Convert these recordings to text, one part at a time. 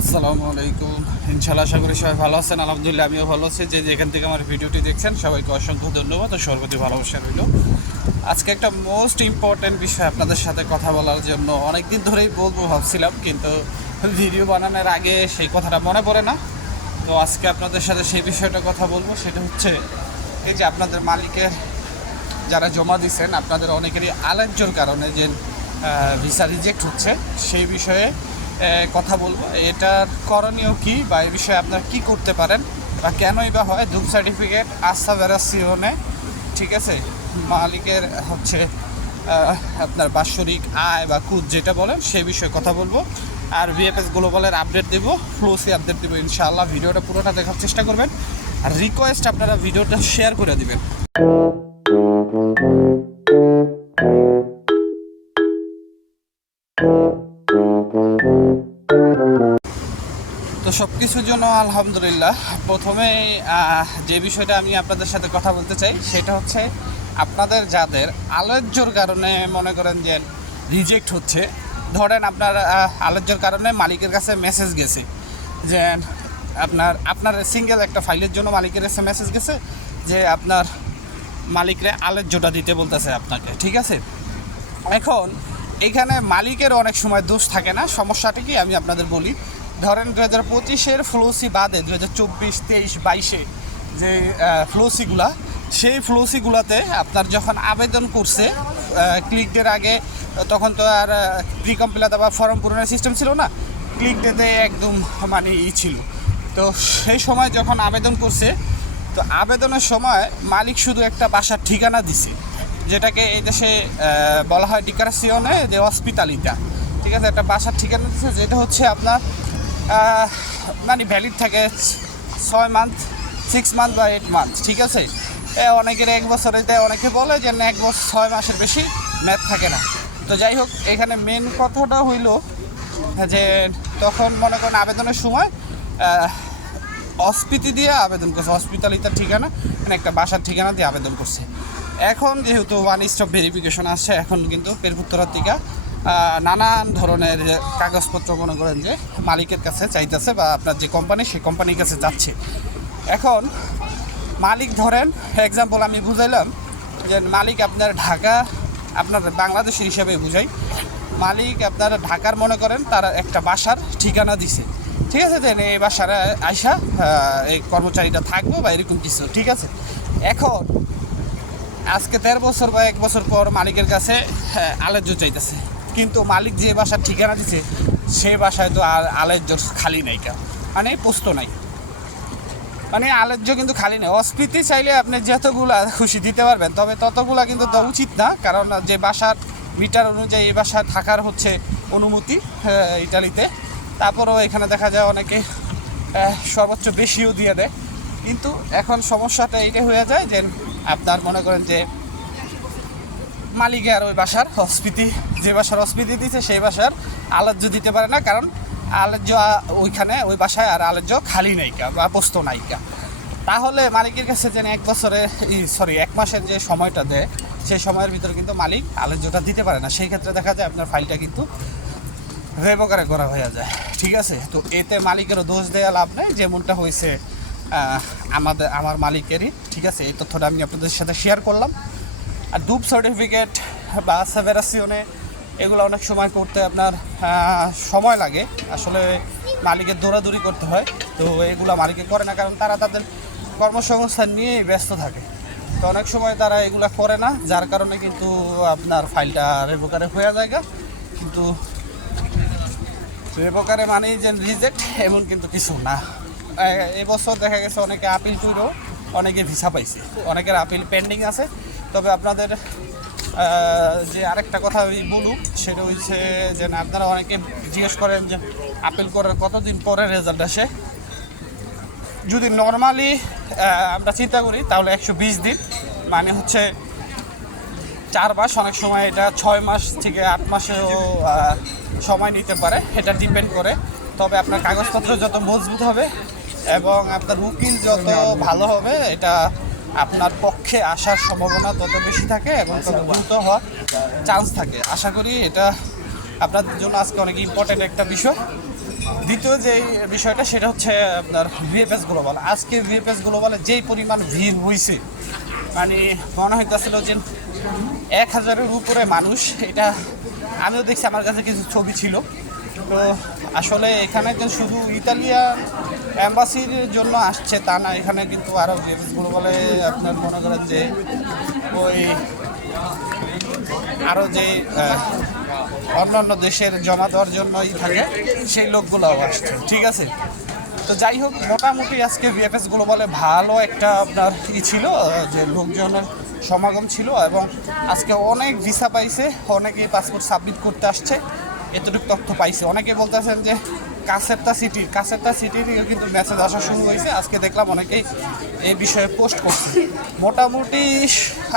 আসসালামু আলাইকুম। ইনশাআল্লাহ আশা করি সবাই ভালো আছেন। আলহামদুলিল্লাহ আমিও ভালো আছি। যে যেখান থেকে আমার ভিডিওটি দেখছেন সবাইকে অসংখ্য ধন্যবাদ ও সর্বতি ভালোবাসা রইল। আজকে একটা মোস্ট ইম্পর্ট্যান্ট বিষয় আপনাদের সাথে কথা বলার জন্য অনেক দিন ধরেই বলবো ভাবছিলাম, কিন্তু ভিডিও বানানোর আগে সেই কথাটা মনে পড়ে না। তো আজকে আপনাদের সাথে সেই বিষয়টা কথা বলবো। সেটা হচ্ছে এই যে আপনাদের মালিকের যারা জমা দিচ্ছেন, আপনাদের অনেকেরই আলাজ্যর কারণে যে ভিসা রিজেক্ট হচ্ছে সেই বিষয়ে কথা বলবো। এটার করণীয় কি বা এই বিষয়ে আপনারা কি করতে পারেন বা কেনই বা হয় ধূপ সার্টিফিকেট আসাভেরাসিওনে, ঠিক আছে, মালিকের হচ্ছে আপনার বাৎসরিক আয় বা কুদ যেটা বলেন সেই বিষয়ে কথা বলবো। আর ভিএফএস গ্লোবালের আপডেট দেবো, ফ্লোসি আপডেট দেবো ইনশাআল্লাহ। ভিডিওটা পুরোটা দেখার চেষ্টা করবেন। আর রিকোয়েস্ট আপনারা ভিডিওটা শেয়ার করে দিবেন। তো সব কিছুর জন্য আলহামদুলিল্লাহ। প্রথমে যে বিষয়টা আমি আপনাদের সাথে কথা বলতে চাই সেটা হচ্ছে আপনাদের যাদের আলোচ্যর কারণে মনে করেন যে রিজেক্ট হচ্ছে, ধরেন আপনার আলোচ্যর কারণে মালিকের কাছে মেসেজ গেছে যে আপনার সিঙ্গেল একটা ফাইলের জন্য মালিকের কাছে মেসেজ গেছে যে আপনার মালিকরে আলোচ্যটা দিতে বলতেছে আপনাকে, ঠিক আছে। এখন এখানে মালিকের অনেক সময় দোষ থাকে না। সমস্যাটা কি আমি আপনাদের বলি। ধরেন 2025-এর ফ্লোসি বাদে 2024, 23, 22-এ যে ফ্লোসিগুলা, সেই ফ্লোসিগুলাতে আপনার যখন আবেদন করছে ক্লিক ডের আগে, তখন তো আর প্রি কম্পিলার বা ফর্ম পূরণের সিস্টেম ছিল না, ক্লিক ডেতে একদম মানে ছিল। তো সেই সময় যখন আবেদন করছে, তো আবেদনের সময় মালিক শুধু একটা বাসার ঠিকানা দিছে, যেটাকে এই দেশে বলা হয় ডিক্লারেশনে যে হসপিটালিটা, ঠিক আছে, একটা বাসার ঠিকানা দিচ্ছে যেটা হচ্ছে আপনার মানে ভ্যালিড থাকে 6 মান্থ, 6 মান্থ বা 8 মান্থ, ঠিক আছে। অনেকের 1 বছরে দেয়, অনেকে বলে যে না 1 বছর 6 মাসের বেশি ম্যাথ থাকে না। তো যাই হোক, এখানে মেন কথাটা হইল যে তখন মনে করেন আবেদনের সময় অস্পিতি দিয়ে আবেদন করছে, হসপিটালিটার ঠিকানা মানে একটা বাসার ঠিকানা দিয়ে আবেদন করছে। এখন যেহেতু ওয়ান স্টপ ভেরিফিকেশন আসছে, এখন কিন্তু পেরপুত্তরার থেকে নানান ধরনের কাগজপত্র মনে করেন যে মালিকের কাছে চাইতেছে বা আপনার যে কোম্পানি সেই কোম্পানির কাছে যাচ্ছে। এখন মালিক ধরেন এক্সাম্পল আমি বুঝাইলাম যে মালিক আপনার ঢাকা, আপনার বাংলাদেশের হিসাবে বুঝাই, মালিক আপনার ঢাকার মনে করেন তার একটা বাসার ঠিকানা দিছে, ঠিক আছে, দেন এই বাসার আইসা এই কর্মচারীটা থাকবো বা এরকম কিছু, ঠিক আছে। এখন আজকে 13 বছর বা 1 বছর পর মালিকের কাছে আলোচ্য চাইতেছে, কিন্তু মালিক যে বাসার ঠিকানা দিছে সেই বাসায় তো আর আলোচ্য খালি নাই, মানে পোস্ত নাই, মানে আলোচ্য কিন্তু খালি নেই। অস্পিতি চাইলে আপনি যতগুলা খুশি দিতে পারবেন, তবে ততগুলা কিন্তু দেওয়া উচিত না, কারণ যে বাসার মিটার অনুযায়ী এই বাসায় থাকার হচ্ছে অনুমতি ইটালিতে। তারপরেও এখানে দেখা যায় অনেকে সর্বোচ্চ বেশিও দিয়ে দেয়। কিন্তু এখন সমস্যাটা এইটাই হয়ে যায় যে আপনার মনে করেন যে মালিকে আর ওই বাসার হসপিটি, যে বাসার হসপিটি দিচ্ছে সেই বাসার আলোচ্য দিতে পারে না, কারণ আলোচ্য ওইখানে ওই বাসায় আর আলোচ্য খালি নাইকা বা পোস্ত নাইকা। তাহলে মালিকের কাছে যেন 1 মাসের যে সময়টা দেয় সেই সময়ের ভিতরে কিন্তু মালিক আলোচ্যটা দিতে পারে না। সেই ক্ষেত্রে দেখা যায় আপনার ফাইলটা কিন্তু রেভোকারে করা হয়ে যায়, ঠিক আছে। তো এতে মালিকেরও দোষ দেওয়া লাভ নেই, যেমনটা হয়েছে আমার মালিকেরই, ঠিক আছে। এই তথ্যটা আমি আপনাদের সাথে শেয়ার করলাম। আর ধূপ সার্টিফিকেট বা আসাভেরাসিওনে এগুলো অনেক সময় করতে আপনার সময় লাগে, আসলে মালিকের দৌড়াদৌড়ি করতে হয়। তো এগুলো মালিকে করে না, কারণ তারা তাদের কর্মসংস্থান নিয়েই ব্যস্ত থাকে। তো অনেক সময় তারা এগুলো করে না, যার কারণে কিন্তু আপনার ফাইলটা রেভোকারে হয়ে যায়। কিন্তু রেভোকারে মানেই যে রিজেক্ট এমন কিন্তু কিছু না। এবছর দেখা গেছে অনেকে আপিল করেও অনেকে ভিসা পাইছে, অনেকের আপিল পেন্ডিং আছে। তবে আপনাদের যে আরেকটা কথা আমি বলুক, সেটা হচ্ছে যে আপনারা অনেকে জিজ্ঞেস করেন যে আপিল করার কতদিন পরে রেজাল্ট আসে। যদি নর্মালি আমরা চিন্তা করি তাহলে 120 দিন, মানে হচ্ছে 4 মাস, অনেক সময় এটা 6 মাস থেকে 8 মাসেও সময় নিতে পারে, এটা ডিপেন্ড করে। তবে আপনার কাগজপত্র যত মজবুত হবে এবং আপনার উকিল যত ভালো হবে, এটা আপনার পক্ষে আসার সম্ভাবনা তত বেশি থাকে এবং তত দ্রুত হওয়ার চান্স থাকে। আশা করি এটা আপনাদের জন্য আজকে অনেক ইম্পর্টেন্ট একটা বিষয়। দ্বিতীয় যে বিষয়টা সেটা হচ্ছে আপনার ভিএফএস গ্লোবাল। আজকে ভিএফএস গ্লোবালে যেই পরিমাণ ভিড় হয়েছে, মানে মনে হইতেছিল যে 1000-এর উপরে মানুষ। এটা আমিও দেখছি, আমার কাছে কিছু ছবি ছিল। তো আসলে এখানে তো শুধু ইতালিয়ান অ্যাম্বাসির জন্য আসছে তা না, এখানে কিন্তু আরও ভিএফএস গ্লোবালে আপনার মনে করেন যে ওই আরও যে অন্যান্য দেশের জমা দেওয়ার জন্যই থাকে সেই লোকগুলোও আসছে, ঠিক আছে। তো যাই হোক, মোটামুটি আজকে ভিএফএস গ্লোবালে ভালো একটা আপনার ছিল যে লোকজনের সমাগম ছিল, এবং আজকে অনেক ভিসা পাইছে, অনেকেই পাসপোর্ট সাবমিট করতে আসছে, এতটুকু তথ্য পাইছে। অনেকে বলতেছেন যে কাছেরটা সিটি থেকে কিন্তু মেসেজ আসা শুরু হয়েছে। আজকে দেখলাম অনেকেই এই বিষয়ে পোস্ট করছে। মোটামুটি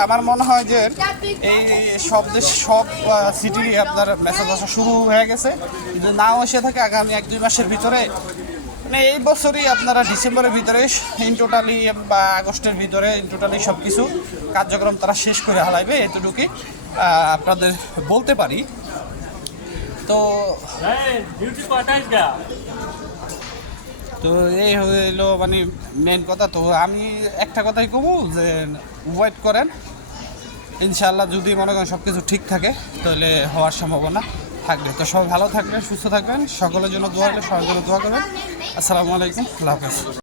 আমার মনে হয় যে এই সব সিটিরই আপনার মেসেজ আসা শুরু হয়ে গেছে। কিন্তু নাও এসে থাকে আগামী 1-2 মাসের ভিতরে, মানে এই বছরই আপনারা ডিসেম্বরের ভিতরে ইন টোটালি বা আগস্টের ভিতরে ইন টোটালি সব কিছু কার্যক্রম তারা শেষ করে হালাইবে, এতটুকুই আপনাদের বলতে পারি। তো তো এই হইলো মানে মেন কথা। তো আমি একটা কথাই কমু যে ওয়েট করেন, ইনশাআল্লাহ যদি মনে করেন সব কিছু ঠিক থাকে তাহলে হওয়ার সম্ভাবনা থাকবে। তো সবাই ভালো থাকবেন, সুস্থ থাকবেন, সকলের জন্য দোয়া হলে সবার জন্য দোয়া করবেন। আসসালামু আলাইকুম, আল্লাহ হাফেজ।